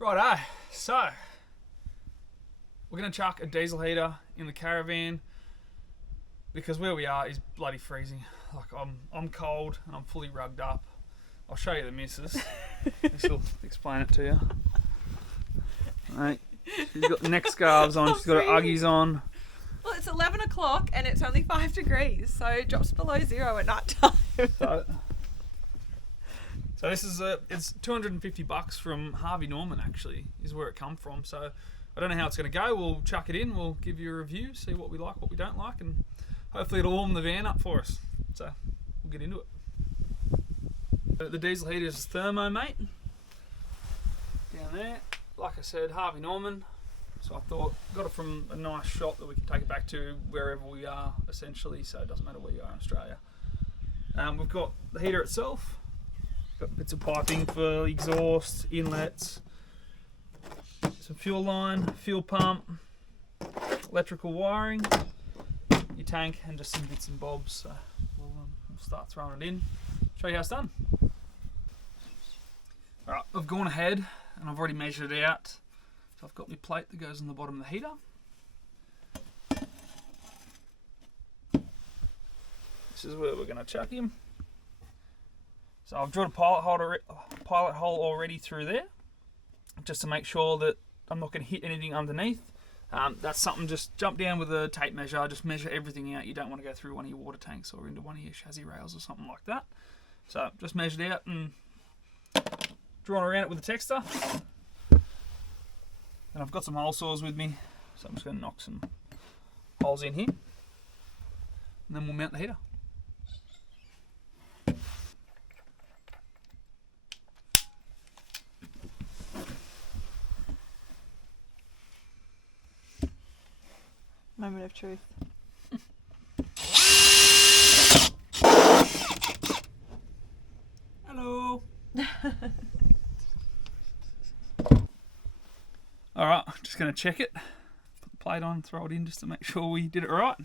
Righto, so we're going to chuck a diesel heater in the caravan because where we are is bloody freezing. Like I'm cold and I'm fully rugged up. I'll show you the missus. This will explain it to you. Right. She's got neck scarves on, she's got her Uggies on. Well, it's 11 o'clock and it's only 5 degrees, so it drops below zero at night time. So this is it's $250 from Harvey Norman, actually, is where it come from. So I don't know how it's going to go. We'll chuck it in, we'll give you a review, see what we like, what we don't like, and hopefully it'll warm the van up for us. So we'll get into it. The diesel heater is Thermomate. Down there, like I said, Harvey Norman. So I thought, got it from a nice shop that we can take it back to wherever we are, essentially, so it doesn't matter where you are in Australia. We've got the heater itself. Got bits of piping for exhaust, inlets, some fuel line, fuel pump, electrical wiring, your tank, and just some bits and bobs. So we'll start throwing it in, show you how it's done. Alright, I've gone ahead and I've already measured it out. So I've got my plate that goes on the bottom of the heater. This is where we're going to chuck him. So I've drilled a pilot hole already through there, just to make sure that I'm not going to hit anything underneath. That's something, just jump down with a tape measure, just measure everything out. You don't want to go through one of your water tanks or into one of your chassis rails or something like that. So just measured out and drawn around it with a texter. And I've got some hole saws with me, so I'm just going to knock some holes in here, and then we'll mount the heater. Moment of truth. Hello. Alright, just going to check it. Put the plate on, throw it in just to make sure we did it right.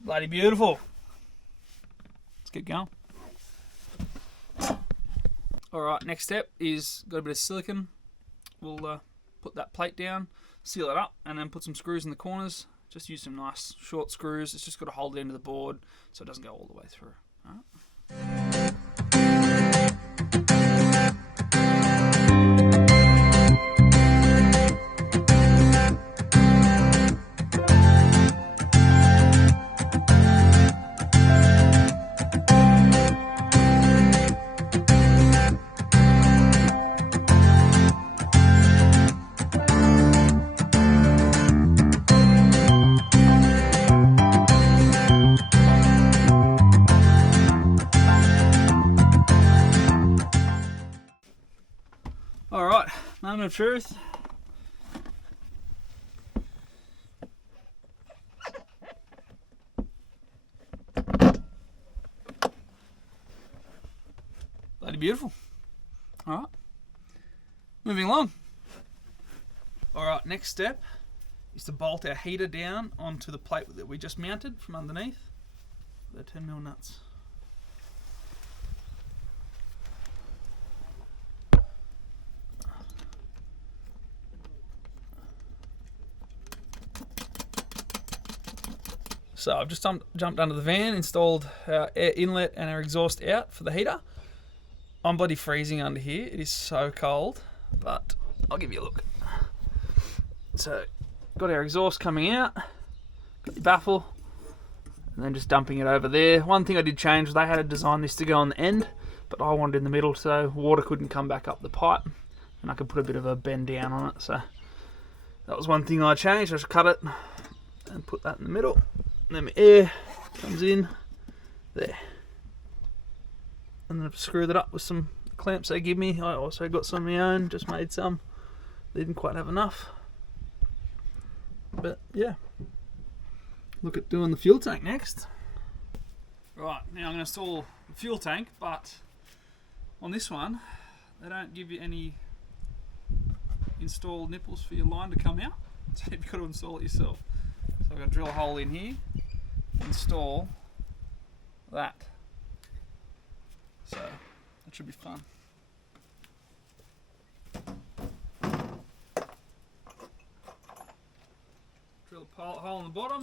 Bloody beautiful. Let's get going. Alright, next step is got a bit of silicone. We'll put that plate down, seal it up, and then put some screws in the corners. Just use some nice short screws. It's just got to hold it into the board so it doesn't go all the way through. All right. Alright, moment of truth. Bloody beautiful. Alright, moving along. Alright, next step is to bolt our heater down onto the plate that we just mounted from underneath. The 10mm nuts. So I've just jumped under the van, installed our air inlet and our exhaust out for the heater. I'm bloody freezing under here. It is so cold, but I'll give you a look. So got our exhaust coming out, got the baffle, and then just dumping it over there. One thing I did change was they had to design this to go on the end, but I wanted it in the middle so water couldn't come back up the pipe, and I could put a bit of a bend down on it. So that was one thing I changed. I just cut it and put that in the middle. And then my air comes in there. And then I've screwed it up with some clamps they give me. I also got some of my own, just made some. They didn't quite have enough. But yeah. Look at doing the fuel tank next. Right, now I'm going to install the fuel tank, but on this one, they don't give you any installed nipples for your line to come out. So you've got to install it yourself. So I've got to drill a hole in here, install that. So that should be fun. Drill a hole in the bottom.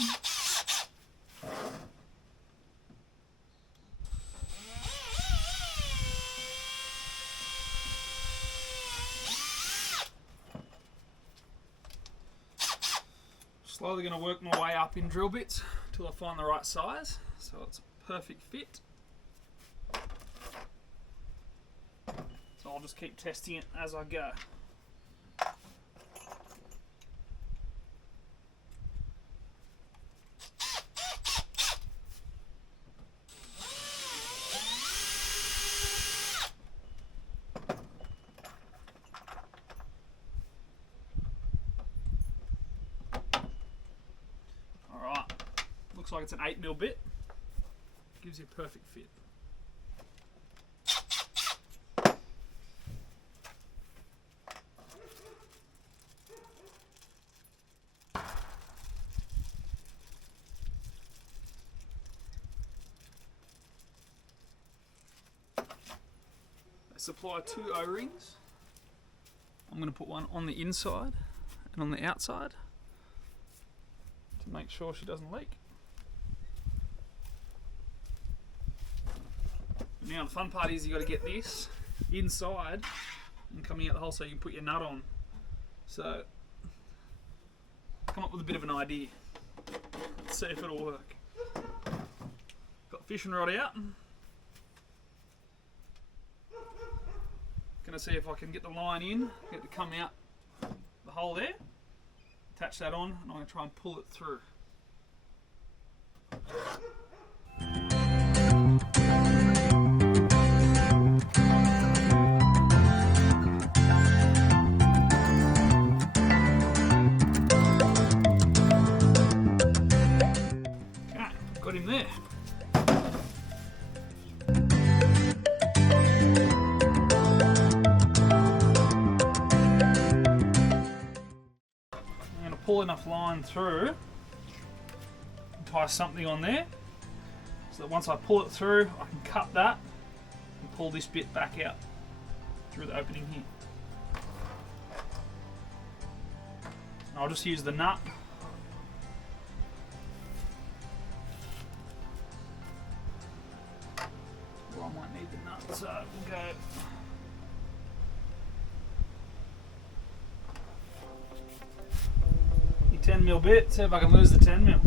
Slowly going to work my way up in drill bits until I find the right size, so it's a perfect fit. So I'll just keep testing it as I go. Looks like it's an 8mm bit. Gives you a perfect fit. They supply 2 O-rings. I'm going to put one on the inside and on the outside to make sure she doesn't leak. Now the fun part is you got to get this inside and coming out the hole so you can put your nut on. So come up with a bit of an idea. Let's see if it'll work. Got the fishing rod out. Gonna see if I can get the line in, get it to come out the hole there. Attach that on, and I'm gonna try and pull it through. Got him there. I'm going to pull enough line through and tie something on there so that once I pull it through I can cut that and pull this bit back out through the opening here. And I'll just use the nut. I might need the nut, so we'll go. Your 10mm bit, see if I can lose the 10mm.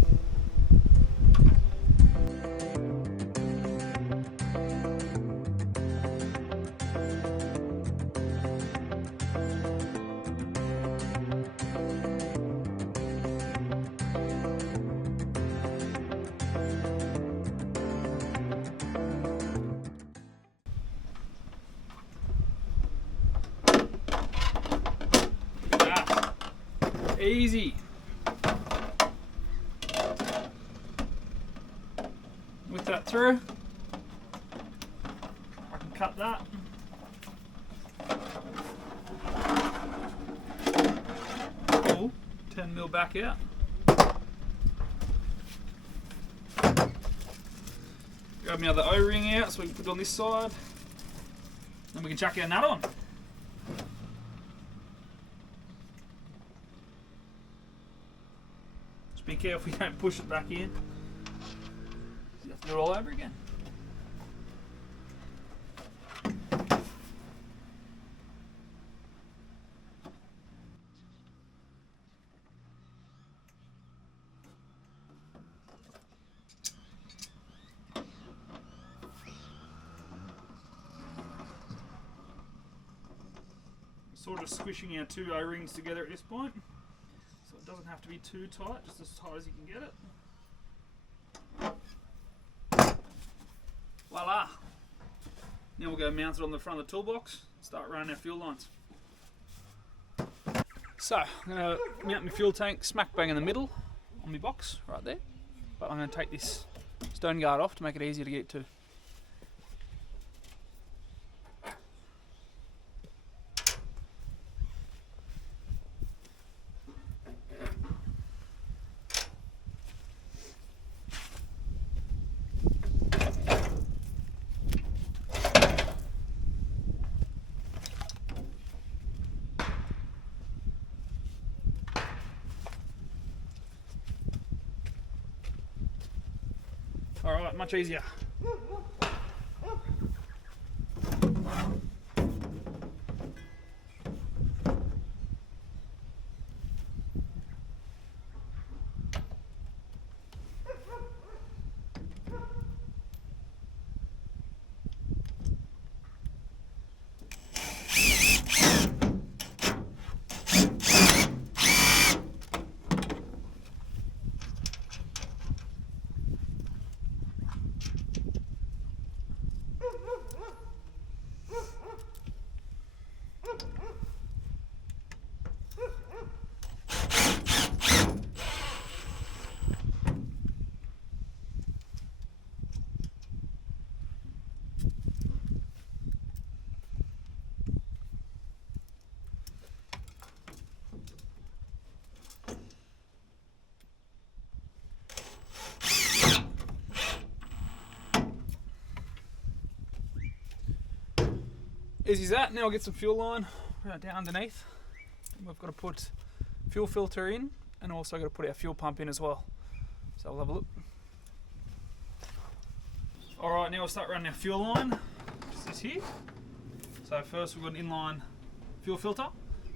Easy. With that through, I can cut that. Pull 10mm back out. Grab my other O-ring out so we can put it on this side. Then we can chuck our nut on. Be careful you don't push it back in. You have to do it all over again. Sort of squishing our 2 O-rings together at this point. It doesn't have to be too tight, just as tight as you can get it. Voila! Now we'll go mount it on the front of the toolbox, start running our fuel lines. So, I'm going to mount my fuel tank smack bang in the middle on my box, right there. But I'm going to take this stone guard off to make it easier to get to. All right, much easier. Easy as that. Now I'll get some fuel line down underneath. We've got to put fuel filter in and also got to put our fuel pump in as well. So we'll have a look. Alright, now we'll start running our fuel line, which is this here. So first we've got an inline fuel filter,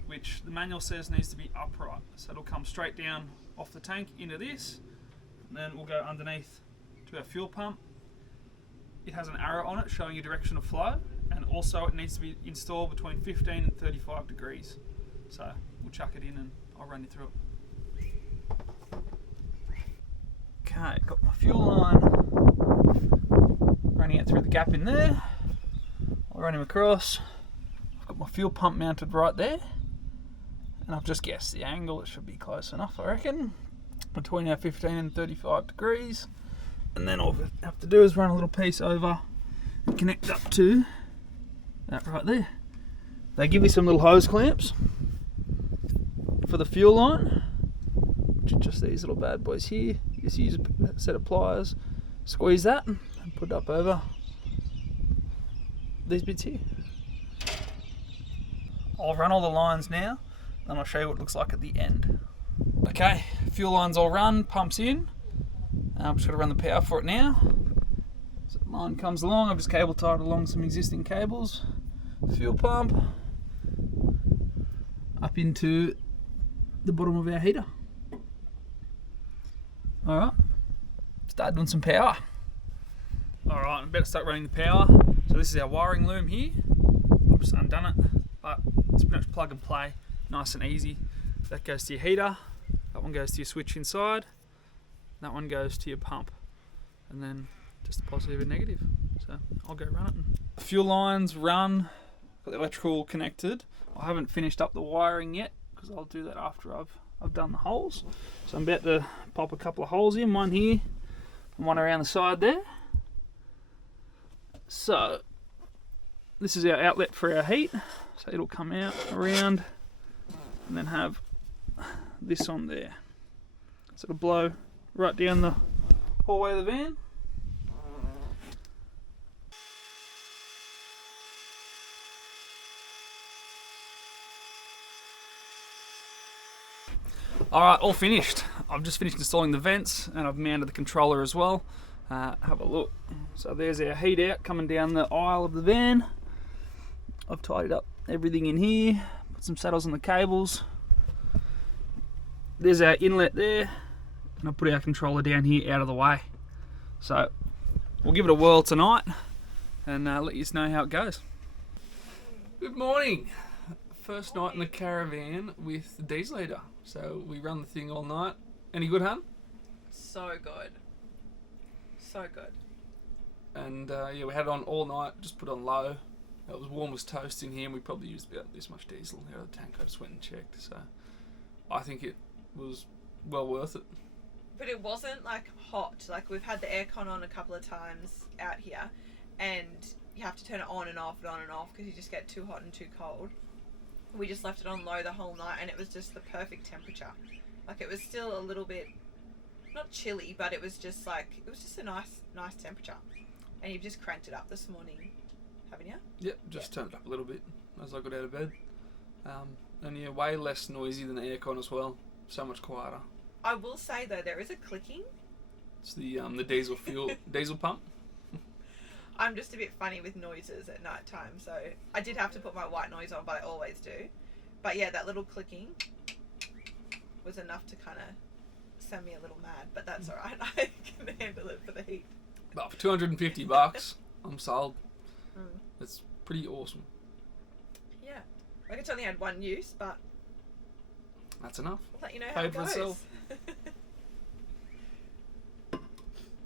which the manual says needs to be upright. So it'll come straight down off the tank into this, and then we'll go underneath to our fuel pump. It has an arrow on it showing you direction of flow, and also it needs to be installed between 15 and 35 degrees. So we'll chuck it in and I'll run you through it. Okay, got my fuel line running it through the gap in there. I'll run him across. I've got my fuel pump mounted right there, and I've just guessed the angle. It should be close enough, I reckon, between our 15 and 35 degrees. And then all I have to do is run a little piece over and connect up to that right there. They give you some little hose clamps for the fuel line, which are just these little bad boys here. You just use a set of pliers, squeeze that, and put it up over these bits here. I'll run all the lines now, and I'll show you what it looks like at the end. Okay, fuel line's all run, pumps in. I'm just going to run the power for it now. So the line comes along, I've just cable tied along some existing cables. Fuel pump up into the bottom of our heater. Alright, start doing some power. Alright, I'm about to start running the power. So this is our wiring loom here. I've just undone it, but it's pretty much plug and play, nice and easy. That goes to your heater, that one goes to your switch inside. That one goes to your pump, and then just a positive and negative. So I'll go run it. The fuel lines run, got the electrical connected. I haven't finished up the wiring yet because I'll do that after I've done the holes. So I'm about to pop a couple of holes in, one here and one around the side there. So this is our outlet for our heat. So it'll come out around and then have this on there. So it'll blow right down the hallway of the van. Alright, all finished. I've just finished installing the vents and I've mounted the controller as well. Have a look. So there's our heat out coming down the aisle of the van. I've tidied up everything in here, put some saddles on the cables. There's our inlet there. And I'll put our controller down here out of the way. So we'll give it a whirl tonight and let you know how it goes. Good morning. First night in the caravan with the diesel heater. So we run the thing all night. Any good, hun? So good. So good. And yeah, we had it on all night, just put it on low. It was warm as toast in here and we probably used about this much diesel out of the tank. I just went and checked. So I think it was well worth it. But it wasn't like hot. Like we've had the aircon on a couple of times out here, and you have to turn it on and off because you just get too hot and too cold. We just left it on low the whole night, and it was just the perfect temperature. Like it was still a little bit, not chilly, but it was just a nice temperature. And you've just cranked it up this morning, haven't you? Yep, just turned it up a little bit as I got out of bed. And yeah, way less noisy than the aircon as well. So much quieter. I will say though, there is a clicking It's the diesel pump. I'm just a bit funny with noises at night time, so I did have to put my white noise on, but I always do. But yeah, that little clicking was enough to kind of send me a little mad, but that's alright. I can handle it for the heat. But for $250, I'm sold. Mm. It's pretty awesome. Yeah. Like it's only had one use, but that's enough. I'll let you know how Paid it for goes. itself.